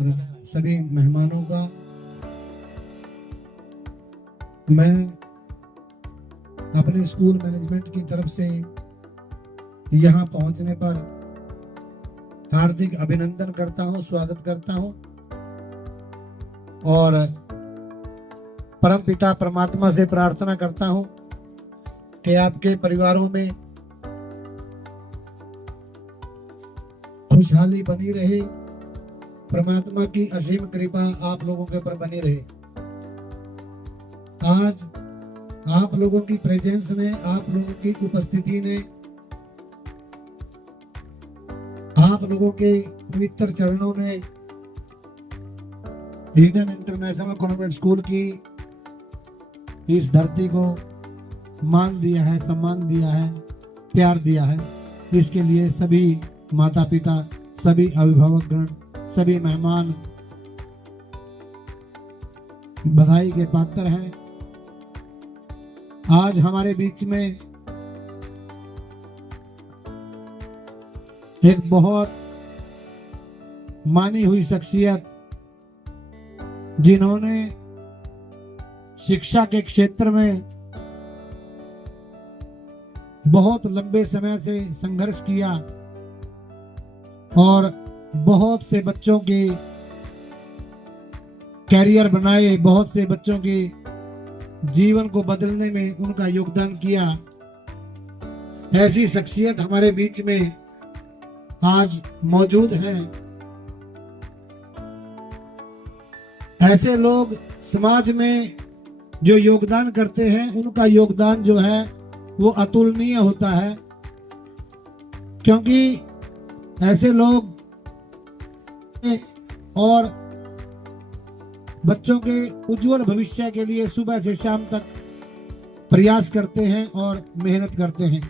और सभी मेहमानों का मैं अपने स्कूल मैनेजमेंट की तरफ से यहाँ पहुंचने पर हार्दिक अभिनंदन करता हूं, स्वागत करता हूं और परम पिता परमात्मा से प्रार्थना करता हूं कि आपके परिवारों में खुशहाली बनी रहे, परमात्मा की असीम कृपा आप लोगों के ऊपर बनी रहे। आज आप लोगों की प्रेजेंस ने, आप लोगों की उपस्थिति ने, आप लोगों के पवित्र चरणों ने ईडन इंटरनेशनल कॉन्वेंट स्कूल की इस धरती को मान दिया है, सम्मान दिया है, प्यार दिया है। इसके लिए सभी माता पिता, सभी अभिभावकगण, सभी मेहमान बधाई के पात्र हैं। आज हमारे बीच में एक बहुत मानी हुई शख्सियत, जिन्होंने शिक्षा के क्षेत्र में बहुत लंबे समय से संघर्ष किया और बहुत से बच्चों के कैरियर बनाए, बहुत से बच्चों के जीवन को बदलने में उनका योगदान किया। ऐसी शख्सियत हमारे बीच में आज मौजूद हैं। ऐसे लोग समाज में जो योगदान करते हैं, उनका योगदान जो है वो अतुलनीय होता है, क्योंकि ऐसे लोग और बच्चों के उज्जवल भविष्य के लिए सुबह से शाम तक प्रयास करते हैं और मेहनत करते हैं।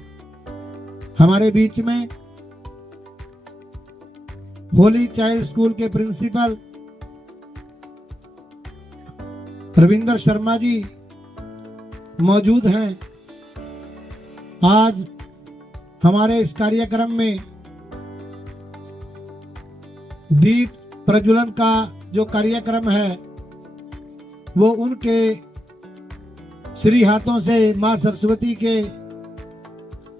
हमारे बीच में होली चाइल्ड स्कूल के प्रिंसिपल रविंदर शर्मा जी मौजूद हैं। आज हमारे इस कार्यक्रम में दीप प्रज्वलन का जो कार्यक्रम है वो उनके श्री हाथों से मां सरस्वती के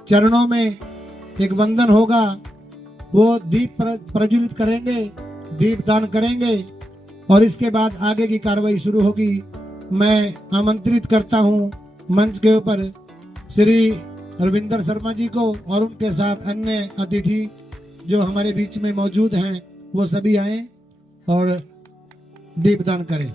चरणों में एक वंदन होगा। वो दीप प्रज्वलित करेंगे, दीप दान करेंगे और इसके बाद आगे की कार्रवाई शुरू होगी। मैं आमंत्रित करता हूं मंच के ऊपर श्री रविंदर शर्मा जी को और उनके साथ अन्य अतिथि जो हमारे बीच में मौजूद हैं, वो सभी आए और दीपदान करें।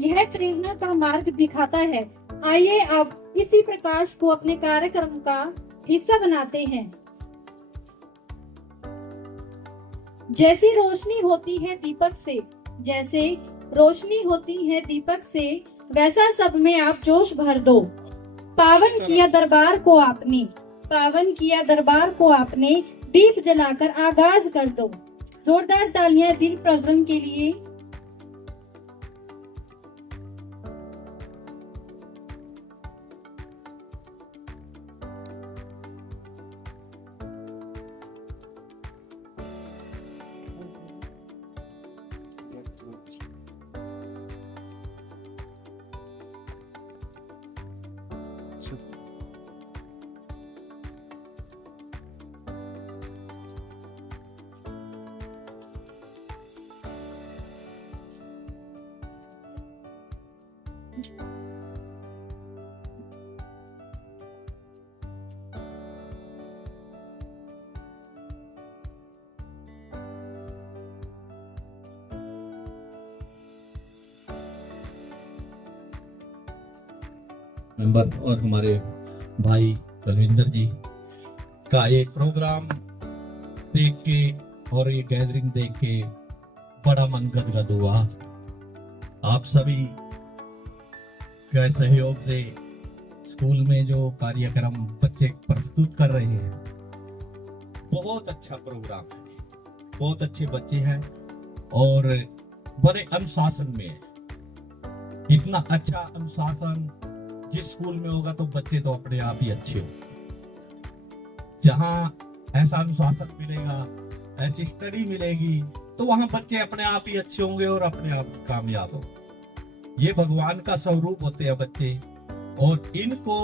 यह प्रेरणा का मार्ग दिखाता है। आइए अब इसी प्रकाश को अपने कार्यक्रम का हिस्सा बनाते हैं। जैसी रोशनी होती है दीपक से, जैसे रोशनी होती है दीपक से, वैसा सब में आप जोश भर दो। पावन किया दरबार को आपने, पावन किया दरबार को आपने, दीप जलाकर आगाज कर दो। जोरदार तालियां दीप प्रज्वलन के लिए। मेंबर और हमारे भाई रविंदर जी का एक प्रोग्राम देख के और ये गैदरिंग देख के बड़ा मन गदगद हुआ। आप सभी के सहयोग से स्कूल में जो कार्यक्रम बच्चे प्रस्तुत कर रहे हैं, बहुत अच्छा प्रोग्राम है, बहुत अच्छे बच्चे हैं और बड़े अनुशासन में है। इतना अच्छा अनुशासन जिस स्कूल में होगा तो बच्चे तो अपने आप ही अच्छे हो। जहां ऐसा अनुशासन मिलेगा, ऐसी स्टडी मिलेगी, तो वहां बच्चे अपने आप ही अच्छे होंगे और अपने आप ही कामयाब होंगे। ये भगवान का स्वरूप होते हैं बच्चे, और इनको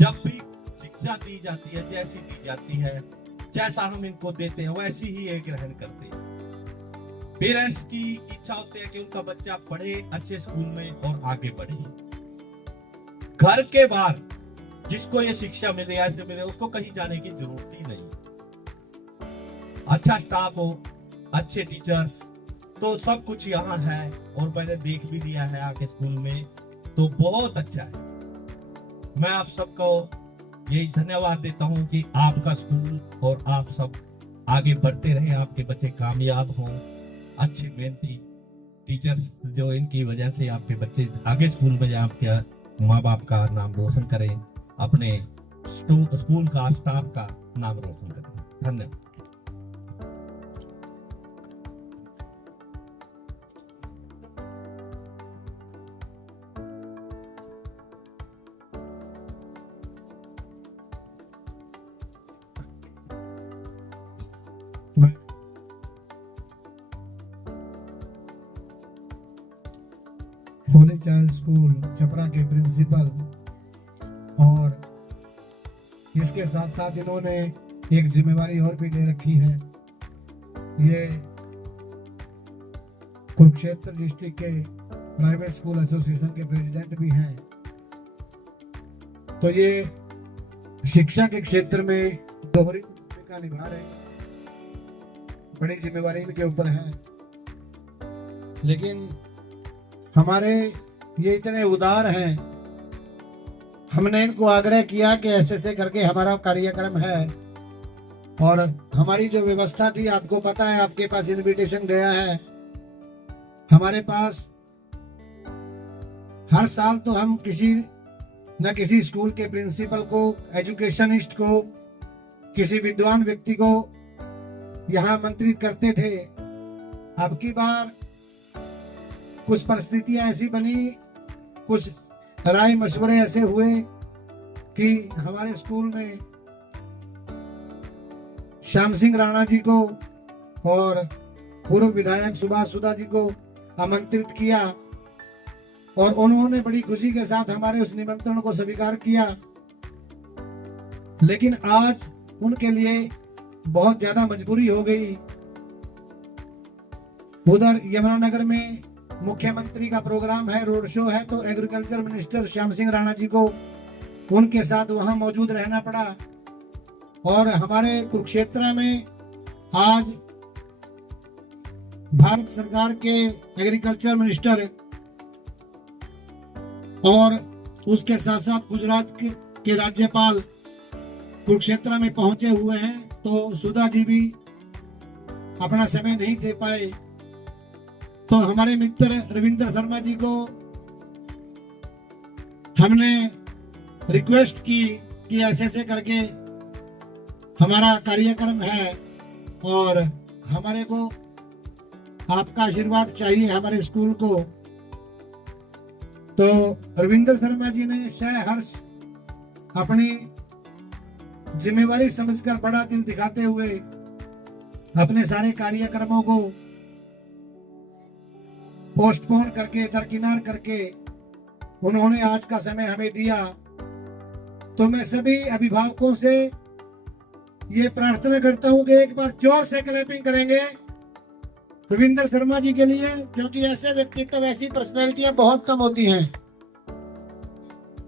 जब भी शिक्षा दी जाती है, जैसी दी जाती है, जैसा हम इनको देते हैं वैसी ही ये ग्रहण करते हैं। पेरेंट्स की इच्छा होती है कि उनका बच्चा पढ़े अच्छे स्कूल में और आगे बढ़े। घर के बाहर जिसको ये शिक्षा मिले, ऐसे मिले, उसको कहीं जाने की जरूरत ही नहीं। अच्छा स्टाफ हो, अच्छे टीचर्स, तो सब कुछ यहाँ है। और मैंने देख भी लिया है आके स्कूल में, तो बहुत अच्छा है। मैं आप सबको यही धन्यवाद देता हूँ कि आपका स्कूल और आप सब आगे बढ़ते रहे, आपके बच्चे कामयाब हों, अच्छे मेहनती टीचर्स जो इनकी वजह से आपके बच्चे आगे स्कूल में जाए, आपके माँ बाप का नाम रोशन करें, अपने स्कूल का स्टाफ का नाम रोशन करें। धन्यवाद। होली चाइल्ड स्कूल छपरा के प्रिंसिपल, और इसके साथ साथ इन्होंने एक जिम्मेवारी और भी ले रखी है। ये कुरुक्षेत्र डिस्ट्रिक्ट के प्राइवेट स्कूल एसोसिएशन के प्रेसिडेंट भी हैं। तो ये शिक्षा के क्षेत्र में दोहरी भूमिका निभा रहे हैं, बड़ी जिम्मेवारी इनके ऊपर है। लेकिन हमारे ये इतने उदार हैं, हमने इनको आग्रह किया कि ऐसे करके हमारा कार्यक्रम है, और हमारी जो व्यवस्था थी आपको पता है, आपके पास इनविटेशन गया है। हमारे पास हर साल तो हम किसी न किसी स्कूल के प्रिंसिपल को, एजुकेशनिस्ट को, किसी विद्वान व्यक्ति को यहाँ आमंत्रित करते थे। अब की बार कुछ परिस्थितियां ऐसी बनी, कुछ राय मशवरे ऐसे हुए कि हमारे स्कूल में श्याम सिंह राणा जी को और पूर्व विधायक सुभाष सुधा जी को आमंत्रित किया, और उन्होंने बड़ी खुशी के साथ हमारे उस निमंत्रण को स्वीकार किया। लेकिन आज उनके लिए बहुत ज्यादा मजबूरी हो गई। उधर यमुनानगर में मुख्यमंत्री का प्रोग्राम है, रोड शो है, तो एग्रीकल्चर मिनिस्टर श्याम सिंह राणा जी को उनके साथ वहां मौजूद रहना पड़ा। और हमारे कुरुक्षेत्र में आज भारत सरकार के एग्रीकल्चर मिनिस्टर और उसके साथ साथ गुजरात के राज्यपाल कुरुक्षेत्र में पहुंचे हुए हैं, तो सुधा जी भी अपना समय नहीं दे पाए। तो हमारे मित्र रविंद्र शर्मा जी को हमने रिक्वेस्ट की कि ऐसे करके हमारा कार्यक्रम है और हमारे को आपका आशीर्वाद चाहिए हमारे स्कूल को। तो रविंद्र शर्मा जी ने हर्ष अपनी जिम्मेवारी समझकर बड़ा दिल दिखाते हुए अपने सारे कार्यक्रमों को पोस्टपोन करके, दरकिनार करके उन्होंने आज का समय हमें दिया। तो मैं सभी अभिभावकों से ये प्रार्थना करता हूं कि एक बार जोर से क्लैपिंग करेंगे रविंद्र शर्मा जी के लिए, क्योंकि ऐसे व्यक्तित्व, ऐसी पर्सनैलिटियां बहुत कम होती हैं।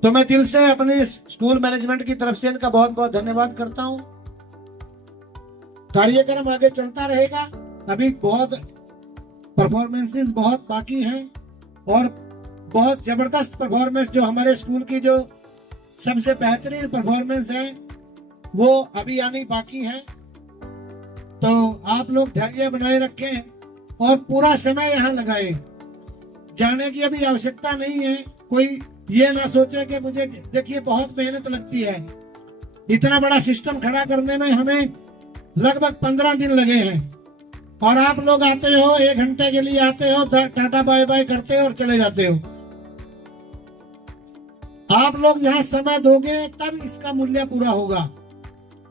तो मैं दिल से अपने स्कूल मैनेजमेंट की तरफ से इनका बहुत बहुत धन्यवाद करता हूं। कार्यक्रम आगे चलता रहेगा, अभी बहुत परफॉर्मेंसेस बहुत बाकी हैं और बहुत जबरदस्त परफॉर्मेंस जो हमारे स्कूल की जो सबसे बेहतरीन परफॉर्मेंस है वो अभी आनी बाकी है। तो आप लोग धैर्य बनाए रखें और पूरा समय यहाँ लगाएं। जाने की अभी आवश्यकता नहीं है, कोई ये ना सोचे कि मुझे, देखिए बहुत मेहनत लगती है। इतना बड़ा सिस्टम खड़ा करने में हमें लगभग 15 दिन लगे हैं और आप लोग आते हो, 1 घंटे के लिए आते हो, टाटा बाय बाय करते हो और चले जाते हो। आप लोग यहाँ समय दोगे तब इसका मूल्य पूरा होगा,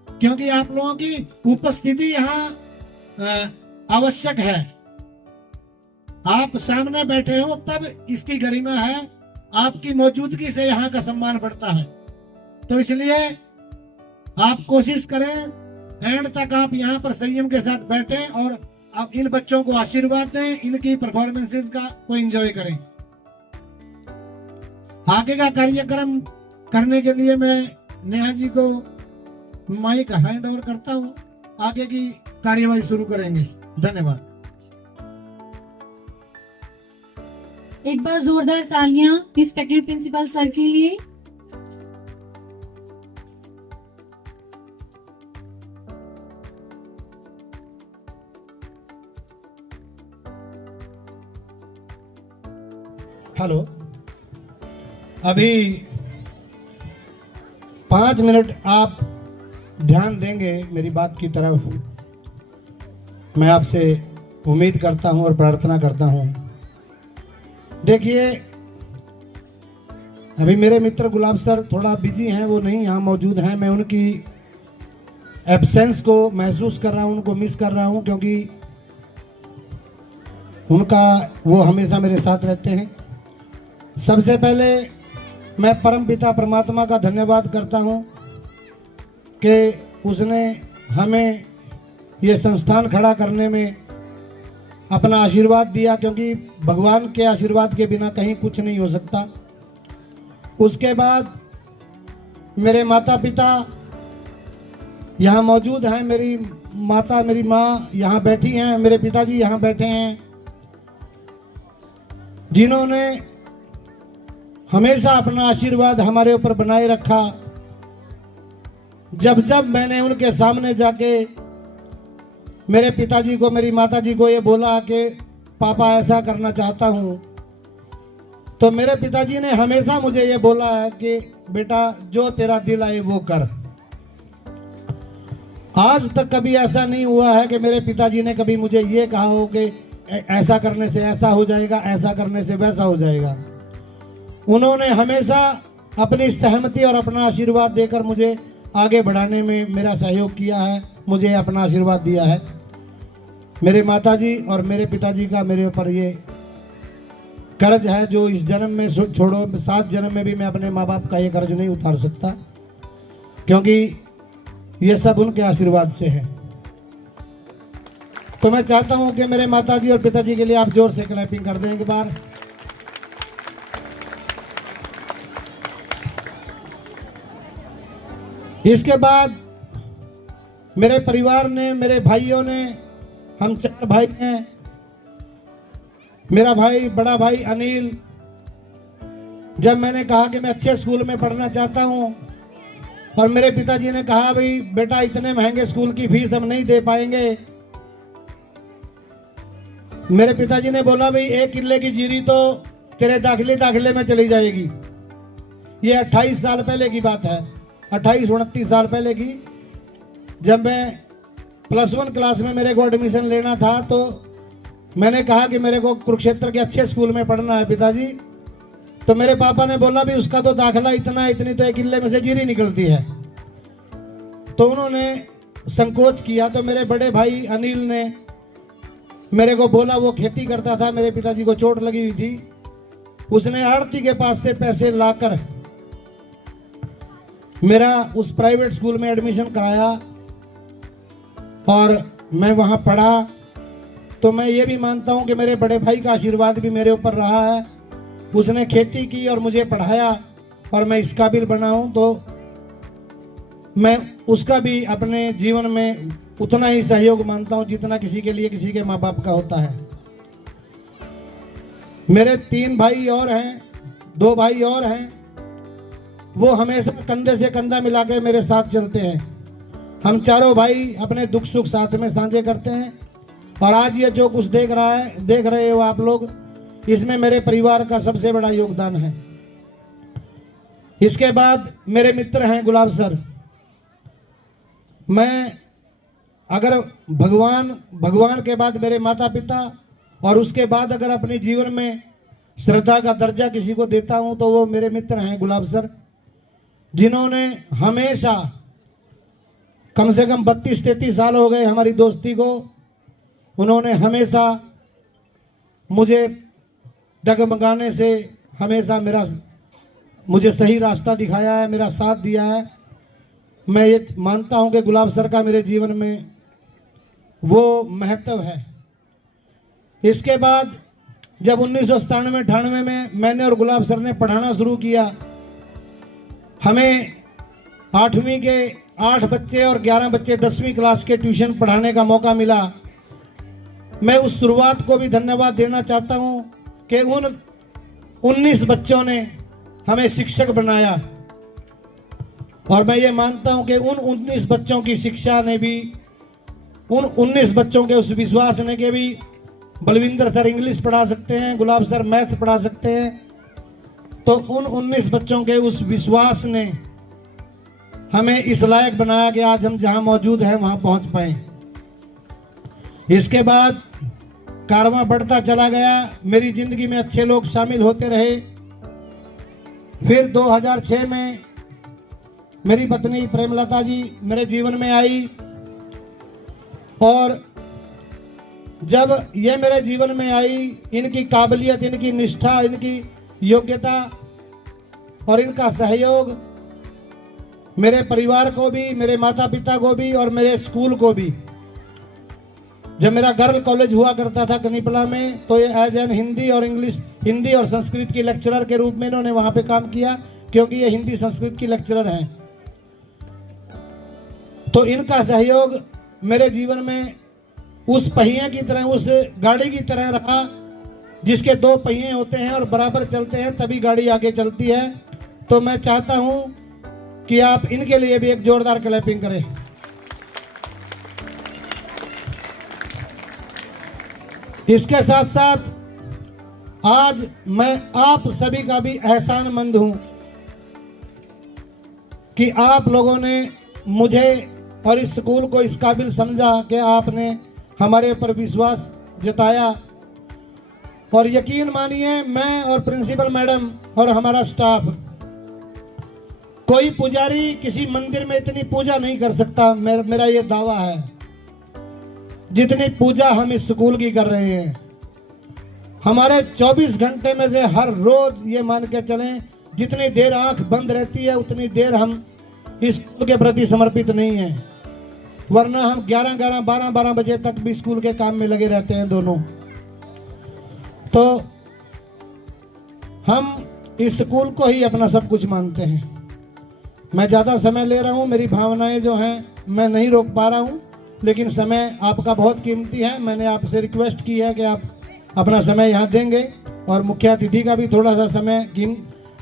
क्योंकि आप लोगों की उपस्थिति यहाँ आवश्यक है। आप सामने बैठे हो तब इसकी गरिमा है, आपकी मौजूदगी से यहाँ का सम्मान बढ़ता है। तो इसलिए आप कोशिश करें एंड तक आप यहाँ पर संयम के साथ बैठें और आप इन बच्चों को आशीर्वाद दें, इनकी परफॉर्मेंसेस का को एंजॉय करें। आगे का कार्यक्रम करने के लिए मैं नेहा जी को माइक हैंड ओवर करता हूँ। आगे की कार्यवाही शुरू करेंगे। धन्यवाद। एक बार जोरदार तालियां रिस्पेक्टेड प्रिंसिपल सर के लिए। हेलो, अभी 5 मिनट आप ध्यान देंगे मेरी बात की तरफ। मैं आपसे उम्मीद करता हूं और प्रार्थना करता हूं। देखिए, अभी मेरे मित्र गुलाब सर थोड़ा बिजी हैं, वो नहीं यहाँ मौजूद हैं। मैं उनकी एब्सेंस को महसूस कर रहा हूँ, उनको मिस कर रहा हूँ, क्योंकि उनका वो हमेशा मेरे साथ रहते हैं। सबसे पहले मैं परमपिता परमात्मा का धन्यवाद करता हूँ कि उसने हमें ये संस्थान खड़ा करने में अपना आशीर्वाद दिया, क्योंकि भगवान के आशीर्वाद के बिना कहीं कुछ नहीं हो सकता। उसके बाद मेरे माता पिता यहाँ मौजूद हैं। मेरी माता, मेरी माँ यहाँ बैठी हैं, मेरे पिताजी यहाँ बैठे हैं, जिन्होंने हमेशा अपना आशीर्वाद हमारे ऊपर बनाए रखा। जब जब मैंने उनके सामने जाके मेरे पिताजी को, मेरी माताजी को ये बोला कि पापा ऐसा करना चाहता हूँ, तो मेरे पिताजी ने हमेशा मुझे ये बोला है कि बेटा जो तेरा दिल आए वो कर। आज तक कभी ऐसा नहीं हुआ है कि मेरे पिताजी ने कभी मुझे ये कहा हो कि ऐसा करने से ऐसा हो जाएगा, ऐसा करने से वैसा हो जाएगा। उन्होंने हमेशा अपनी सहमति और अपना आशीर्वाद देकर मुझे आगे बढ़ाने में मेरा सहयोग किया है, मुझे अपना आशीर्वाद दिया है। मेरे माताजी और मेरे पिताजी का मेरे ऊपर ये कर्ज है, जो इस जन्म में छोड़ो 7 जन्म में भी मैं अपने माँ बाप का ये कर्ज नहीं उतार सकता, क्योंकि ये सब उनके आशीर्वाद से है। तो मैं चाहता हूं कि मेरे माताजी और पिताजी के लिए आप जोर से क्लैपिंग कर दें एक बार। इसके बाद मेरे परिवार ने, मेरे भाइयों ने, हम 4 भाई हैं। मेरा भाई, बड़ा भाई अनिल, जब मैंने कहा कि मैं अच्छे स्कूल में पढ़ना चाहता हूं और मेरे पिताजी ने कहा भाई बेटा इतने महंगे स्कूल की फीस हम नहीं दे पाएंगे, मेरे पिताजी ने बोला भाई 1 किले की जीरी तो तेरे दाखिले में चली जाएगी। ये 28 साल पहले की बात है, 28-29 साल पहले की। जब मैं +1 क्लास में मेरे को एडमिशन लेना था, तो मैंने कहा कि मेरे को कुरुक्षेत्र के अच्छे स्कूल में पढ़ना है पिताजी। तो मेरे पापा ने बोला भी उसका तो दाखिला इतनी तो 1 किले में से जीरी निकलती है। तो उन्होंने संकोच किया। तो मेरे बड़े भाई अनिल ने मेरे को बोला, वो खेती करता था, मेरे पिताजी को चोट लगी हुई थी, उसने आड़ती के पास से पैसे लाकर मेरा उस प्राइवेट स्कूल में एडमिशन कराया और मैं वहां पढ़ा। तो मैं ये भी मानता हूं कि मेरे बड़े भाई का आशीर्वाद भी मेरे ऊपर रहा है। उसने खेती की और मुझे पढ़ाया और मैं इस काबिल बना हूं, तो मैं उसका भी अपने जीवन में उतना ही सहयोग मानता हूं जितना किसी के लिए किसी के माँ बाप का होता है। मेरे 3 भाई और हैं, 2 भाई और हैं, वो हमेशा कंधे से कंधा मिला के मेरे साथ चलते हैं। हम चारों भाई अपने दुख सुख साथ में साझे करते हैं। और आज ये जो कुछ देख रहे हो आप लोग, इसमें मेरे परिवार का सबसे बड़ा योगदान है। इसके बाद मेरे मित्र हैं गुलाब सर। मैं अगर भगवान के बाद मेरे माता पिता और उसके बाद अगर अपने जीवन में श्रद्धा का दर्जा किसी को देता हूं तो वो मेरे मित्र हैं गुलाब सर, जिन्होंने हमेशा कम से कम 32-33 साल हो गए हमारी दोस्ती को, उन्होंने हमेशा मुझे डगमगाने से हमेशा मुझे सही रास्ता दिखाया है, मेरा साथ दिया है। मैं ये मानता हूं कि गुलाब सर का मेरे जीवन में वो महत्व है। इसके बाद जब 1997-98 में मैंने और गुलाब सर ने पढ़ाना शुरू किया, हमें 8वीं के 8 बच्चे और 11 बच्चे 10वीं क्लास के ट्यूशन पढ़ाने का मौका मिला। मैं उस शुरुआत को भी धन्यवाद देना चाहता हूं कि उन 19 बच्चों ने हमें शिक्षक बनाया, और मैं ये मानता हूं कि उन 19 बच्चों की शिक्षा ने भी, उन 19 बच्चों के उस विश्वास ने कि भी बलविंदर सर इंग्लिश पढ़ा सकते हैं, गुलाब सर मैथ पढ़ा सकते हैं, तो उन 19 बच्चों के उस विश्वास ने हमें इस लायक बनाया कि आज हम जहां मौजूद हैं वहां पहुंच पाए। इसके बाद कारवां बढ़ता चला गया, मेरी जिंदगी में अच्छे लोग शामिल होते रहे। फिर 2006 में मेरी पत्नी प्रेमलता जी मेरे जीवन में आई, और जब ये मेरे जीवन में आई, इनकी काबिलियत, इनकी निष्ठा, इनकी योग्यता और इनका सहयोग मेरे परिवार को भी, मेरे माता पिता को भी और मेरे स्कूल को भी। जब मेरा गर्ल कॉलेज हुआ करता था कनिपला में, तो ये एज एन हिंदी और संस्कृत की लेक्चरर के रूप में इन्होंने वहां पे काम किया, क्योंकि ये हिंदी संस्कृत की लेक्चरर हैं। तो इनका सहयोग मेरे जीवन में उस पहिए की तरह, उस गाड़ी की तरह रहा जिसके 2 पहिए होते हैं और बराबर चलते हैं तभी गाड़ी आगे चलती है। तो मैं चाहता हूं कि आप इनके लिए भी एक जोरदार क्लैपिंग करें। इसके साथ साथ आज मैं आप सभी का भी एहसानमंद हूं कि आप लोगों ने मुझे और इस स्कूल को इस काबिल समझा कि आपने हमारे ऊपर विश्वास जताया। और यकीन मानिए, मैं और प्रिंसिपल मैडम और हमारा स्टाफ, कोई पुजारी किसी मंदिर में इतनी पूजा नहीं कर सकता, मेरा ये दावा है, जितनी पूजा हम इस स्कूल की कर रहे हैं। हमारे 24 घंटे में से हर रोज ये मान के चलें, जितनी देर आंख बंद रहती है उतनी देर हम इस स्कूल के प्रति समर्पित नहीं है, वरना हम 11-11, 12-12 बजे तक भी स्कूल के काम में लगे रहते हैं दोनों। तो हम इस स्कूल को ही अपना सब कुछ मानते हैं। मैं ज़्यादा समय ले रहा हूँ, मेरी भावनाएं जो हैं मैं नहीं रोक पा रहा हूँ, लेकिन समय आपका बहुत कीमती है। मैंने आपसे रिक्वेस्ट की है कि आप अपना समय यहाँ देंगे, और मुख्य अतिथि का भी थोड़ा सा समय,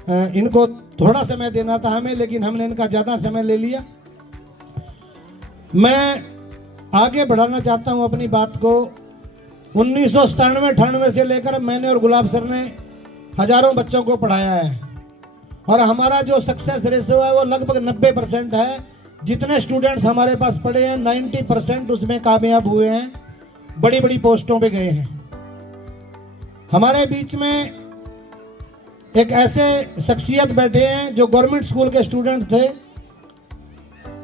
इनको थोड़ा समय देना था हमें, लेकिन हमने इनका ज़्यादा समय ले लिया। मैं आगे बढ़ाना चाहता हूँ अपनी बात को। 1997-98 से लेकर मैंने और गुलाब सर ने हजारों बच्चों को पढ़ाया है, और हमारा जो सक्सेस रेशियो है वो लगभग 90% है। जितने स्टूडेंट्स हमारे पास पढ़े हैं 90% उसमें कामयाब हुए हैं, बड़ी बड़ी पोस्टों पे गए हैं। हमारे बीच में एक ऐसे शख्सियत बैठे हैं जो गवर्नमेंट स्कूल के स्टूडेंट थे,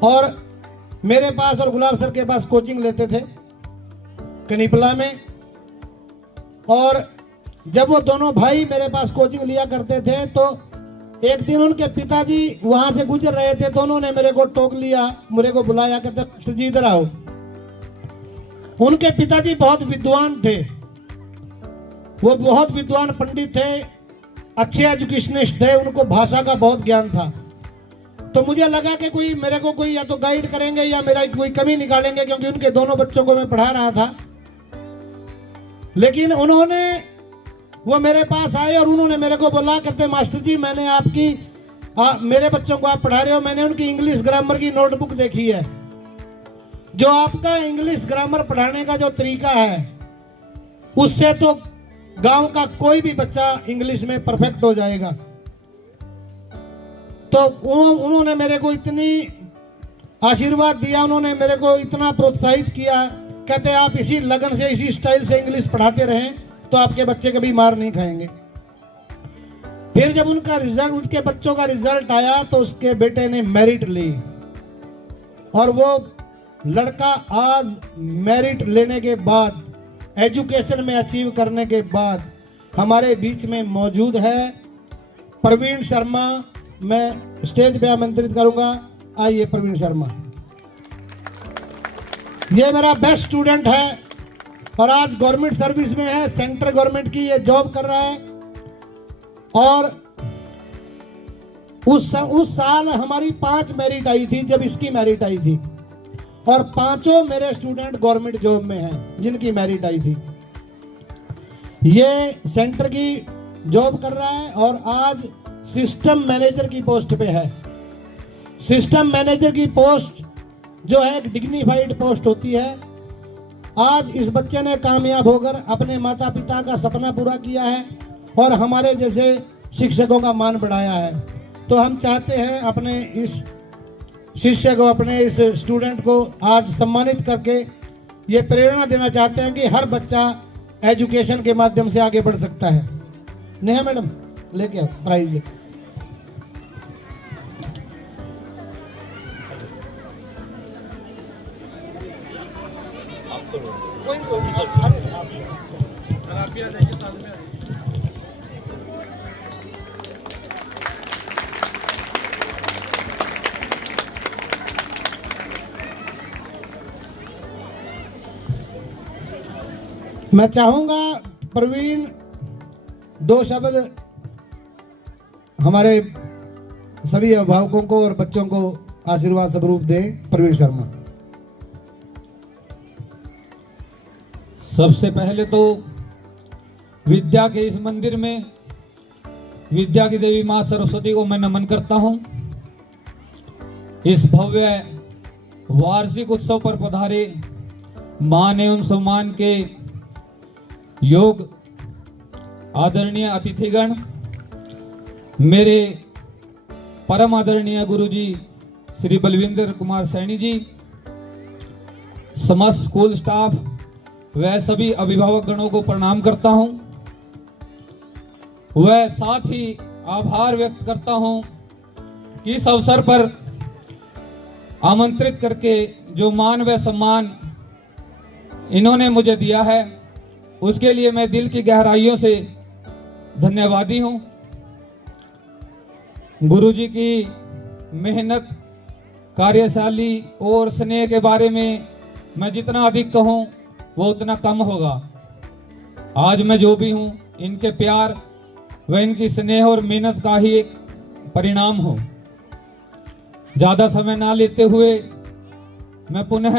और मेरे पास और गुलाब सर के पास कोचिंग लेते थे कनिपला में। और जब वो दोनों भाई मेरे पास कोचिंग लिया करते थे, तो एक दिन उनके पिताजी वहां से गुजर रहे थे, तो उन्होंने मेरे को टोक लिया, मेरे को बुलाया, कहते मास्टर जी इधर आओ। उनके पिताजी बहुत विद्वान थे, वो बहुत विद्वान पंडित थे, अच्छे एजुकेशनिस्ट थे, उनको भाषा का बहुत ज्ञान था। तो मुझे लगा कि कोई मेरे को कोई या तो गाइड करेंगे या मेरा कोई कमी निकालेंगे, क्योंकि उनके दोनों बच्चों को मैं पढ़ा रहा था। लेकिन वो मेरे पास आए और उन्होंने मेरे को बोला, कहते मास्टर जी मैंने मेरे बच्चों को आप पढ़ा रहे हो, मैंने उनकी इंग्लिश ग्रामर की नोटबुक देखी है। जो आपका इंग्लिश ग्रामर पढ़ाने का जो तरीका है, उससे तो गांव का कोई भी बच्चा इंग्लिश में परफेक्ट हो जाएगा। तो उन्होंने मेरे को इतनी आशीर्वाद दिया उन्होंने, मेरे को इतना प्रोत्साहित किया, कहते आप इसी लगन से इसी स्टाइल से इंग्लिश पढ़ाते रहें तो आपके बच्चे कभी मार नहीं खाएंगे। फिर जब उनका रिजल्ट, उसके बच्चों का रिजल्ट आया तो उसके बेटे ने मेरिट ली और वो लड़का आज मेरिट लेने के बाद, एजुकेशन में अचीव करने के बाद हमारे बीच में मौजूद है। प्रवीण शर्मा, मैं स्टेज पे आमंत्रित करूंगा। आइए प्रवीण शर्मा, ये मेरा बेस्ट स्टूडेंट है और आज गवर्नमेंट सर्विस में है, सेंट्रल गवर्नमेंट की ये जॉब कर रहा है। और उस साल हमारी 5 मेरिट आई थी जब इसकी मेरिट आई थी, और 5 मेरे स्टूडेंट गवर्नमेंट जॉब में हैं जिनकी मेरिट आई थी। ये सेंटर की जॉब कर रहा है और आज सिस्टम मैनेजर की पोस्ट पे है। सिस्टम मैनेजर की पोस्ट जो है एक डिग्निफाइड पोस्ट होती है। आज इस बच्चे ने कामयाब होकर अपने माता पिता का सपना पूरा किया है और हमारे जैसे शिक्षकों का मान बढ़ाया है। तो हम चाहते हैं अपने इस शिष्य को, अपने इस स्टूडेंट को आज सम्मानित करके ये प्रेरणा देना चाहते हैं कि हर बच्चा एजुकेशन के माध्यम से आगे बढ़ सकता है। नेहा मैडम लेके आओ प्राइज। मैं चाहूंगा प्रवीण 2 शब्द हमारे सभी अभिभावकों को और बच्चों को आशीर्वाद स्वरूप दें। प्रवीण शर्मा। सबसे पहले तो विद्या के इस मंदिर में विद्या की देवी मां सरस्वती को मैं नमन करता हूं। इस भव्य वार्षिक उत्सव पर पधारे मान एवं सम्मान के योग आदरणीय अतिथिगण, मेरे परम आदरणीय गुरुजी श्री बलविंदर कुमार सैनी जी, समस्त स्कूल स्टाफ व सभी अभिभावक गणों को प्रणाम करता हूं। वह साथ ही आभार व्यक्त करता हूं कि इस अवसर पर आमंत्रित करके जो मान व सम्मान इन्होंने मुझे दिया है उसके लिए मैं दिल की गहराइयों से धन्यवादी हूं। गुरुजी की मेहनत, कार्यशाली और स्नेह के बारे में मैं जितना अधिक कहूं वो उतना कम होगा। आज मैं जो भी हूं इनके प्यार व इनकी स्नेह और मेहनत का ही एक परिणाम हो। ज्यादा समय ना लेते हुए मैं पुनः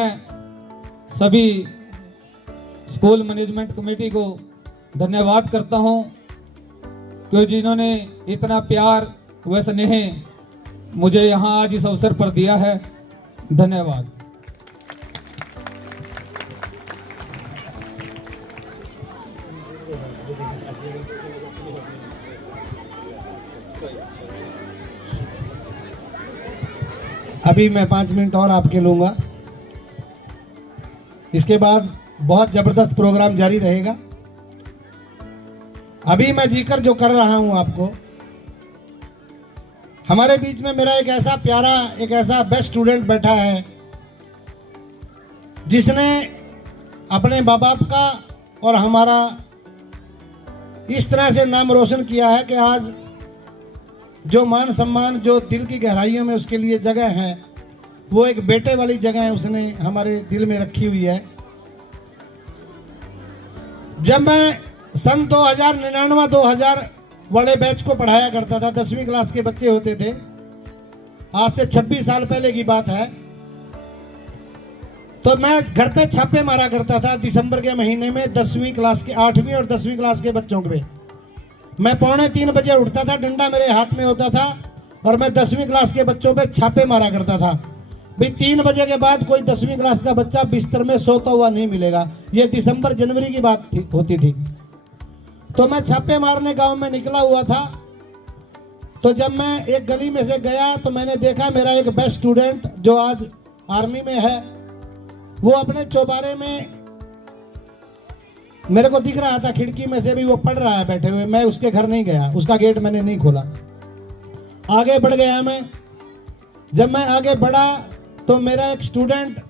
सभी स्कूल मैनेजमेंट कमेटी को धन्यवाद करता हूं कि जिन्होंने इतना प्यार व स्नेह मुझे यहां आज इस अवसर पर दिया है। धन्यवाद। अभी मैं 5 मिनट और आपके लूंगा, इसके बाद बहुत जबरदस्त प्रोग्राम जारी रहेगा। अभी मैं जिक्र जो कर रहा हूं आपको, हमारे बीच में मेरा एक ऐसा प्यारा, एक ऐसा बेस्ट स्टूडेंट बैठा है जिसने अपने माँ बाप का और हमारा इस तरह से नाम रोशन किया है कि आज जो मान सम्मान, जो दिल की गहराइयों में उसके लिए जगह है, वो एक बेटे वाली जगह उसने हमारे दिल में रखी हुई है। जब मैं सन 2099-2000 बड़े बैच को पढ़ाया करता था, 10वीं क्लास के बच्चे होते थे, आज से 26 साल पहले की बात है, तो मैं घर पे छापे मारा करता था दिसंबर के महीने में 10वीं क्लास के, 8वीं और 10वीं क्लास के बच्चों पे। मैं 2:45 बजे उठता था, डंडा मेरे हाथ में होता था और मैं 10वीं क्लास के बच्चों पे छापे मारा करता था। भाई 3 बजे के बाद कोई 10वीं क्लास का बच्चा बिस्तर में सोता हुआ नहीं मिलेगा। ये दिसंबर जनवरी की बात होती थी। तो मैं छापे मारने गांव में निकला हुआ था। तो जब मैं एक गली में से गया तो मैंने देखा मेरा एक बेस्ट स्टूडेंट जो आज आर्मी में है, वो अपने चौबारे में मेरे को दिख रहा था खिड़की में से भी, वो पढ़ रहा है बैठे हुए। मैं उसके घर नहीं गया, उसका गेट मैंने नहीं खोला, आगे बढ़ गया मैं। जब मैं आगे बढ़ा तो मेरा एक स्टूडेंट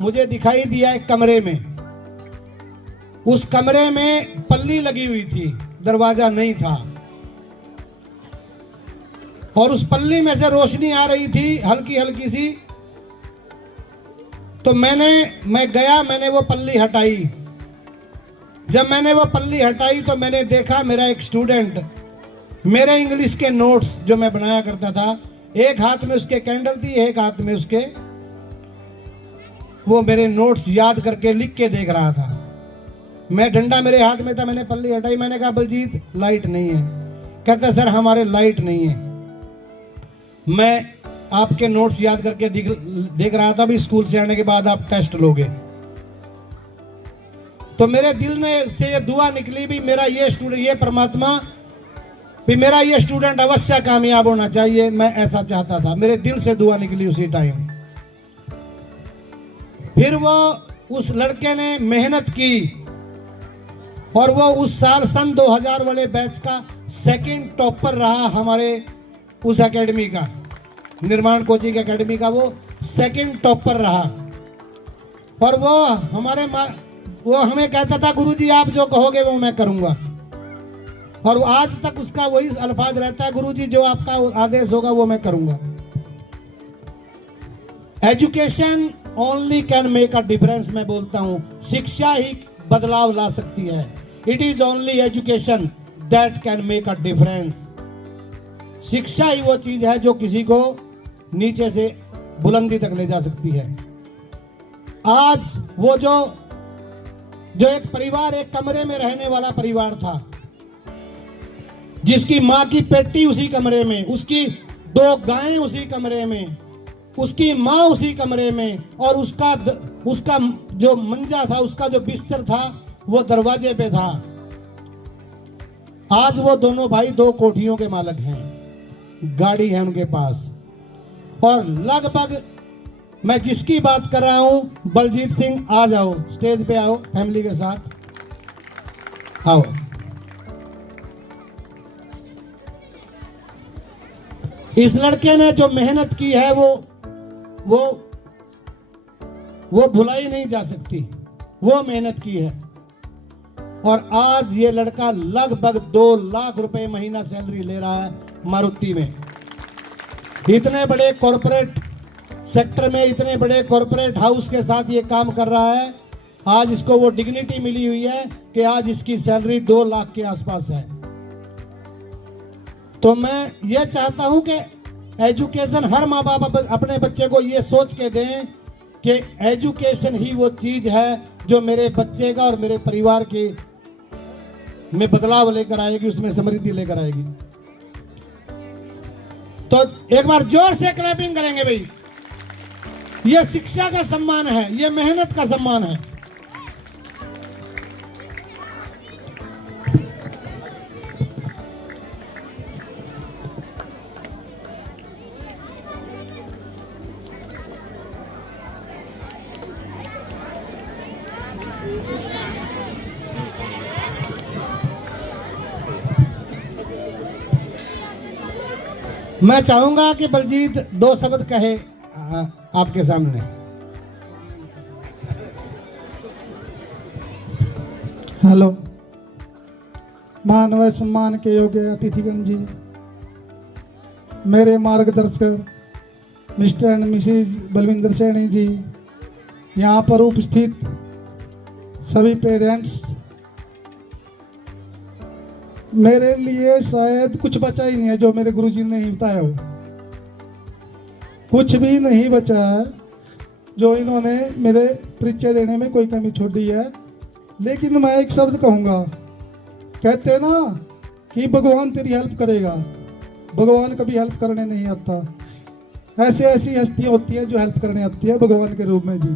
मुझे दिखाई दिया एक कमरे में। उस कमरे में पल्ली लगी हुई थी, दरवाजा नहीं था, और उस पल्ली में से रोशनी आ रही थी हल्की हल्की सी। तो मैं गया, मैंने वो पल्ली हटाई। जब मैंने वो पल्ली हटाई तो मैंने देखा मेरा एक स्टूडेंट मेरे इंग्लिश के नोट्स जो मैं बनाया करता था, एक हाथ में उसके कैंडल थी, एक हाथ में उसके वो मेरे नोट्स याद करके लिख के देख रहा था। मैं डंडा मेरे हाथ में था, मैंने पल्ली हटाई। मैंने कहा बलजीत लाइट नहीं है। कहता सर हमारे लाइट नहीं है। मैं आपके नोट्स याद करके देख रहा था, भी स्कूल से आने के बाद आप टेस्ट लोगे। तो मेरे दिल में से ये दुआ निकली भी मेरा ये स्टूडेंट, ये परमात्मा भी मेरा ये स्टूडेंट अवश्य कामयाब होना चाहिए। मैं ऐसा चाहता था, मेरे दिल से दुआ निकली उसी टाइम। फिर वो उस लड़के ने मेहनत की और वो उस साल सन 2000 वाले बैच का सेकंड टॉपर रहा हमारे उस एकेडमी का, निर्माण कोचिंग एकेडमी का वो सेकंड टॉपर रहा। और वो हमें कहता था गुरुजी आप जो कहोगे वो मैं करूंगा। और आज तक उसका वही अल्फाज रहता है, गुरुजी जो आपका आदेश होगा वो मैं करूंगा। Education only can make a difference. मैं बोलता हूं शिक्षा ही बदलाव ला सकती है। It is only education that can make a difference. शिक्षा ही वो चीज है जो किसी को नीचे से बुलंदी तक ले जा सकती है। आज वो जो एक परिवार, एक कमरे में रहने वाला परिवार था, जिसकी माँ की पेटी उसी कमरे में, उसकी 2 गायें उसी कमरे में, उसकी माँ उसी कमरे में, और उसका जो मंजा था, उसका जो बिस्तर था वो दरवाजे पे था। आज वो दोनों भाई 2 कोठियों के मालिक हैं, गाड़ी है उनके पास। और लगभग मैं जिसकी बात कर रहा हूं, बलजीत सिंह आ जाओ, स्टेज पे आओ, फैमिली के साथ आओ। इस लड़के ने जो मेहनत की है वो भुलाई नहीं जा सकती। वो मेहनत की है और आज ये लड़का लगभग 2 लाख रुपए महीना सैलरी ले रहा है मारुति में। इतने बड़े कॉरपोरेट सेक्टर में, इतने बड़े कॉरपोरेट हाउस के साथ ये काम कर रहा है। आज इसको वो डिग्निटी मिली हुई है कि आज इसकी सैलरी 2 लाख के आसपास है। तो मैं ये चाहता हूं कि एजुकेशन, हर माँ बाप अपने बच्चे को ये सोच के दें कि एजुकेशन ही वो चीज है जो मेरे बच्चे का और मेरे परिवार के में बदलाव लेकर आएगी, उसमें समृद्धि लेकर आएगी। तो एक बार जोर से क्लैपिंग करेंगे भाई। ये शिक्षा का सम्मान है, ये मेहनत का सम्मान है। मैं चाहूंगा कि बलजीत 2 शब्द कहे आपके सामने। हेलो, मान व सम्मान के योग्य अतिथिगण जी, मेरे मार्गदर्शक mister and missus Balwinder Saini ji, यहाँ पर उपस्थित सभी पेरेंट्स, मेरे लिए शायद कुछ बचा ही नहीं है जो मेरे गुरुजी ने नहीं बताया हो। कुछ भी नहीं बचा है जो इन्होंने मेरे परिचय देने में कोई कमी छोड़ी है। लेकिन मैं एक शब्द कहूँगा, कहते ना कि भगवान तेरी हेल्प करेगा। भगवान कभी हेल्प करने नहीं आता। ऐसी हस्तियाँ होती है जो हेल्प करने आती है भगवान के रूप में जी।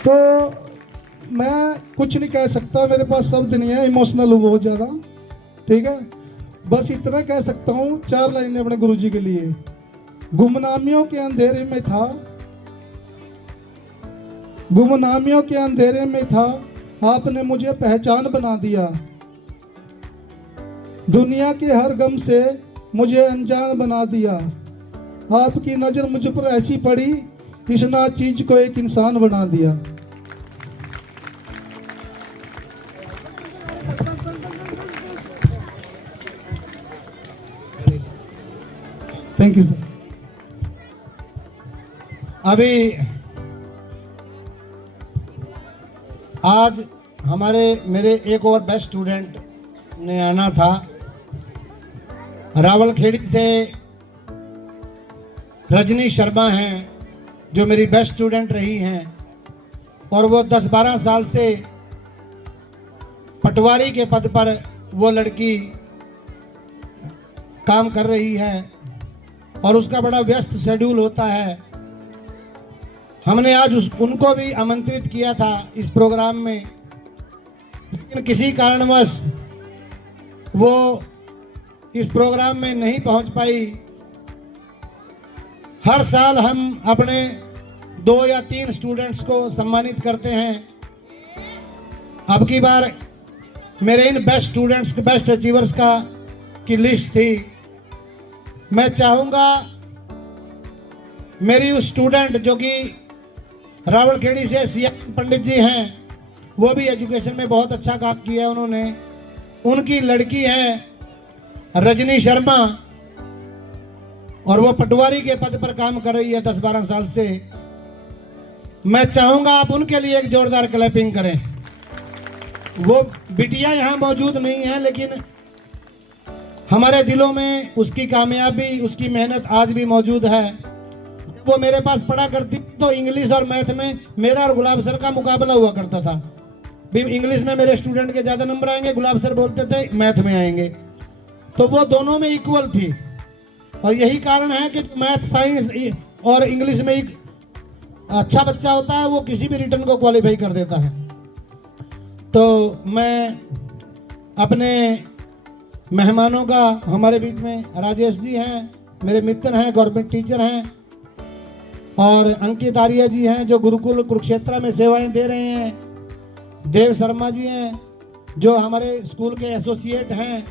तो मैं कुछ नहीं कह सकता, मेरे पास शब्द नहीं है, इमोशनल हूँ बहुत ज़्यादा। ठीक है, बस इतना कह सकता हूँ 4 लाइनें अपने गुरुजी के लिए गुमनामियों के अंधेरे में था, गुमनामियों के अंधेरे में था, आपने मुझे पहचान बना दिया। दुनिया के हर गम से मुझे अनजान बना दिया। आपकी नज़र मुझ पर ऐसी पड़ी, इस नाचीज को एक इंसान बना दिया। Thank you sir. अभी आज मेरे एक और बेस्ट स्टूडेंट ने आना था। रावलखेड़ी से रजनी शर्मा हैं, जो मेरी बेस्ट स्टूडेंट रही हैं, और वो 10-12 साल से पटवारी के पद पर वो लड़की काम कर रही है और उसका बड़ा व्यस्त शेड्यूल होता है। हमने आज उनको भी आमंत्रित किया था इस प्रोग्राम में, लेकिन किसी कारणवश वो इस प्रोग्राम में नहीं पहुंच पाई। हर साल हम अपने 2 या 3 स्टूडेंट्स को सम्मानित करते हैं। अब की बार मेरे in best students, best achievers की लिस्ट थी। मैं चाहूँगा मेरी उस स्टूडेंट जो कि रावलखेड़ी से सीएम पंडित जी हैं, वो भी एजुकेशन में बहुत अच्छा काम किया है उन्होंने। उनकी लड़की है रजनी शर्मा और वो पटवारी के पद पर काम कर रही है 10-12 साल से। मैं चाहूंगा आप उनके लिए एक जोरदार क्लैपिंग करें। वो बिटिया यहाँ मौजूद नहीं है, लेकिन हमारे दिलों में उसकी कामयाबी, उसकी मेहनत आज भी मौजूद है। वो मेरे पास पढ़ा करती तो इंग्लिश और मैथ में मेरा और गुलाब सर का मुकाबला हुआ करता था। भी इंग्लिश में मेरे स्टूडेंट के ज़्यादा नंबर आएंगे, गुलाब सर बोलते थे मैथ में आएंगे, तो वो दोनों में इक्वल थी। और यही कारण है कि मैथ, साइंस और इंग्लिश में एक अच्छा बच्चा होता है, वो किसी भी रिटर्न को क्वालिफाई कर देता है। तो मैं अपने मेहमानों का, हमारे बीच में राजेश जी हैं, मेरे मित्र हैं, गवर्नमेंट टीचर हैं, और अंकित आर्य जी हैं जो गुरुकुल कुरुक्षेत्र में सेवाएं दे रहे हैं, देव शर्मा जी हैं जो हमारे स्कूल के एसोसिएट हैं,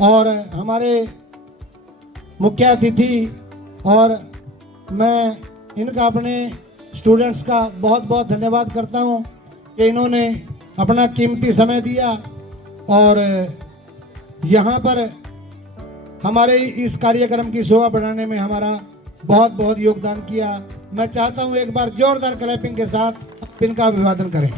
और हमारे मुख्य अतिथि, और मैं इनका अपने स्टूडेंट्स का बहुत बहुत धन्यवाद करता हूं कि इन्होंने अपना कीमती समय दिया और यहाँ पर हमारे इस कार्यक्रम की शोभा बढ़ाने में हमारा बहुत बहुत योगदान किया। मैं चाहता हूँ एक बार जोरदार क्लैपिंग के साथ इनका अभिवादन करें।